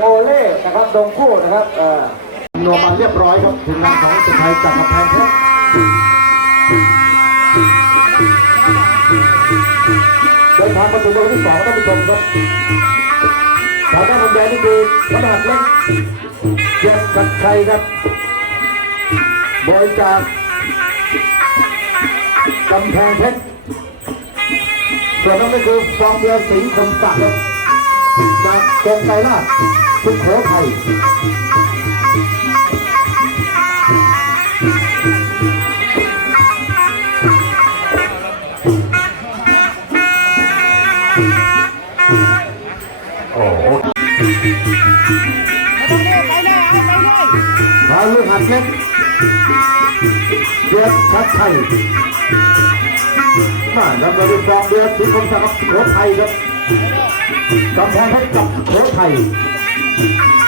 โอเล่นะครับดงคู่นะครับเอ่อนัวมาเรียบร้อยครับทีมงานของสุดท้ายจากกำแพงเพชรเดินทางมาถึงวันที่สองท่านผู้ชมครับทางด้านมุมแดงนี่คือพระมหาเล็กเจียมชัดชัยครับบริจากกำแพงเพชรส่วนนั้นก็คือฟองเบียร์สิงห์คมศักดิ์ครับจากกองไกรราช สุโขทัยโอ้โหพาลูกหัดเล็กเดือดชัดชัยมาดำเนินฟองเดือดที่คมสักดิ์สุโขทัยครับกำแพงเพชรกับสุโขทัย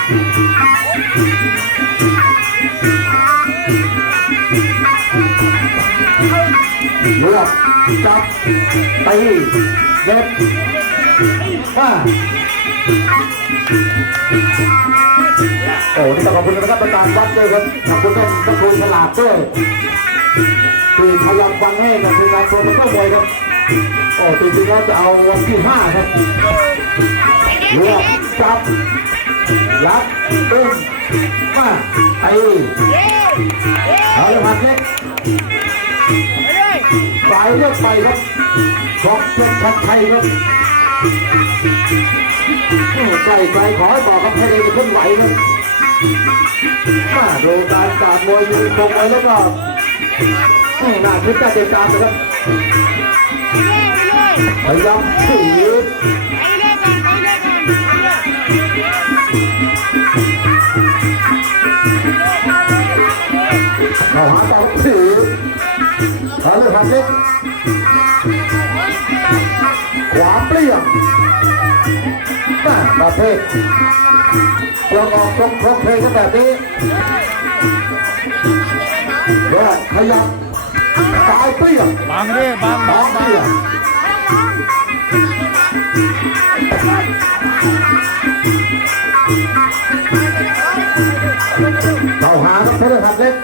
เลือกจับตีเด็ดมาโอ้นี่ต้องขอบคุณนะครับประธานวัดด้วยครับขอบคุณท่านพระครูฉลาดด้วยคือพลังฟังให้กับทีมงานโปรโมเตอร์มวยครับโอ้จริงๆแล้วจะเอาวันที่ห้าครับรวบจับ ยัดตึ้งมาตีเอาเลยพันเล็กสายเลือดไปครับของเป็นชัดชัยครับใกล้ไกลขอให้บอกกับแค่นี้จะขึ้นไหวครับมาดูการการมวยยืนคงไว้แล้วก็น่าคิดจะติดตามนะครับพยายามถื ประเภทเดี๋ยวออกครบครบเพลงกันแบบนี้เดี๋ยวขยับสายเปรี้ยงบางดิบางสาบายงเปรี้ยงเข้าหาครับเพชรหัดเล็ก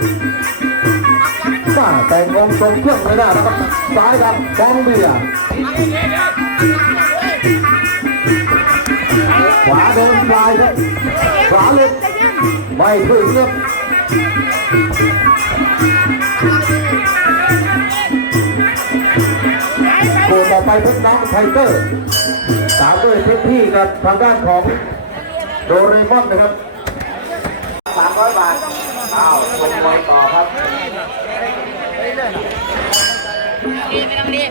มาแต่งวงทรงเครื่องไม่ได้นะครับซ้ายครับฟองเบียร์ ขวาเดินลายครับขวาเล็กไม่ถึงครับคู่ต่อไปเพชรน้องไทเกอร์ตามด้วยเพชรพี่กับทางด้านของโดเรมอนนะครับสามร้อยบาทอ้าวชมมวยต่อครับดีไม่ต้องรีบ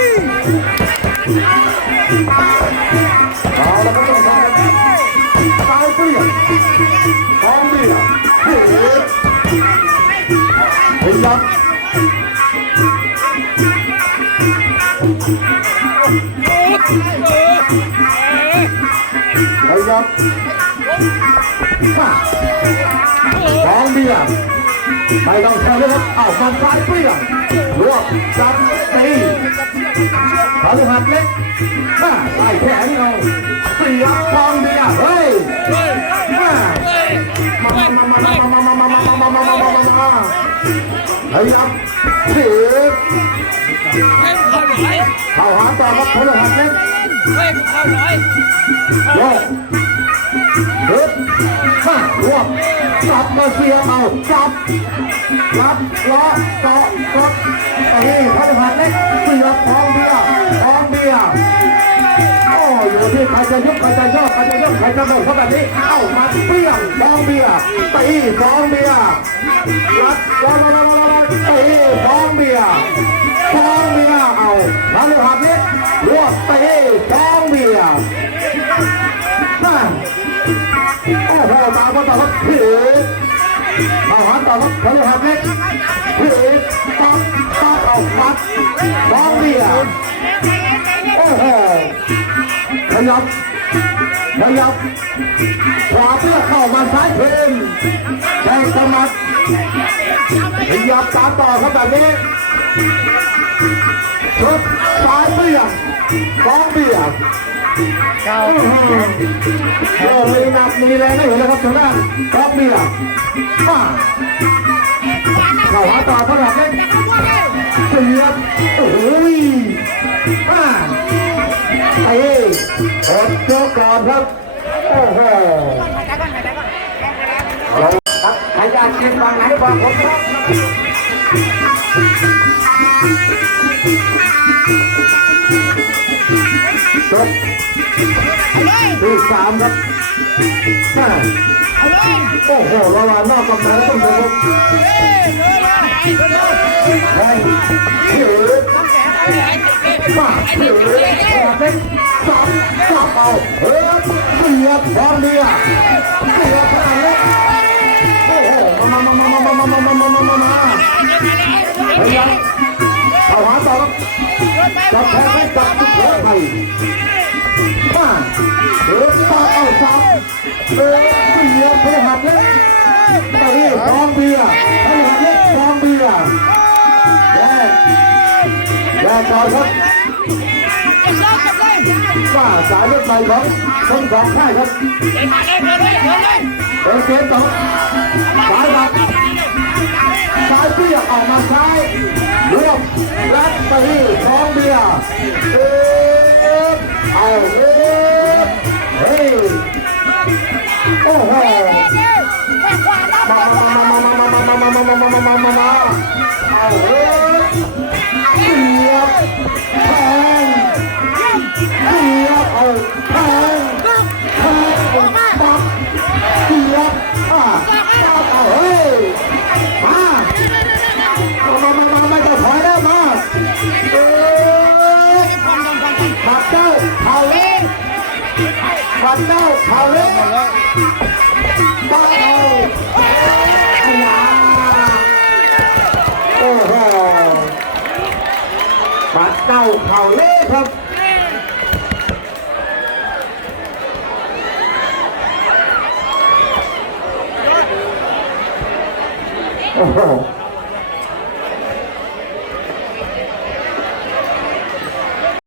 ปี้ยงพร้อมเบียร์เฮ้ยพยายามพยายามมาพร้อมเบียร์ไม่ต้องแซงเลยครับอ้าวมันสายเปรี้ยงรวบจับตีพาลุหัดเล็กมาใส่แขนเอาเสียพร้อมเบียร์เฮ้ พยายามถือให้เข้าหน่อยเข้าหาต่อครับพลหัสเล็กให้เข้าหน่อยโยกฮึบมารวบจับมาเสียเอาจับรับล้อเกาะกดตีพลหัสเล็กเสียบทองเบียร์ทองเบียร์ อ้อยู่ที่ใครจะยุบใครจะย่อใครจะย่อใครจะหมดเขาแบบนี้เอ้ามาเปรี้ยงทองเบียร์ตีทองเบียร์รัดล้อล้อล้อล้อล้อตีทองเบียร์ฟองเบียร์เอาพาลุหัสเล็กรวบตะฟองเบียร์นั่นโอ้โหตามมาต่อครับพี่เอาหันต่อครับพลิหันเล็กพี่ตักตักเอาฟัดบอลเบียร์โอ้โห ขยับขยับ ขวาเพื่อเข้ามาซ้ายเพนแทงสมัดขยับตามต่อครับแบบนี้ชุดซ้ายเบี้ยบอลเบี่ยร์เก้าโอ้มีนักมีแรงไม่เห็นเลยครับทางด้านบอลเบี่ยร์มาเข้าหาต่อพลังเล็ก หดโจก่อนครับ โอ้โหเราครับใครอยากกินฝั่งไหนบอกผมครับจบที่สามครับแม่โอ้โหระหว่างนอกกับในต้องดูครับแทงเขียว มาเสือเป็นสองสองเอาเฮ้ยเสียบพร้อมเดียเสียบขนาดเล็กโอ้โหมามามามามามามามามามามาพยายามเอาหาต่อครับจับแทงให้จับทุกเสือไทยมาเสือต่อเอาสามเสือพหัดเล็กตะลี่พร้อมเบียพหัดเล็กพร้อมเบีย แย่ต่อครับว่าสายเลือดใหม่ของคนสองค่ายครับเดินเกมต่อสายบักสายเปี้ยออกมาซ้ายรวมรัดไปที่ท้องเบียร์ เจ้าเขาเล่นบักเจ้าเขาเล่นปักเอาหลาโอ้โหบักเจ้าเขาเล่นครับโอ้โห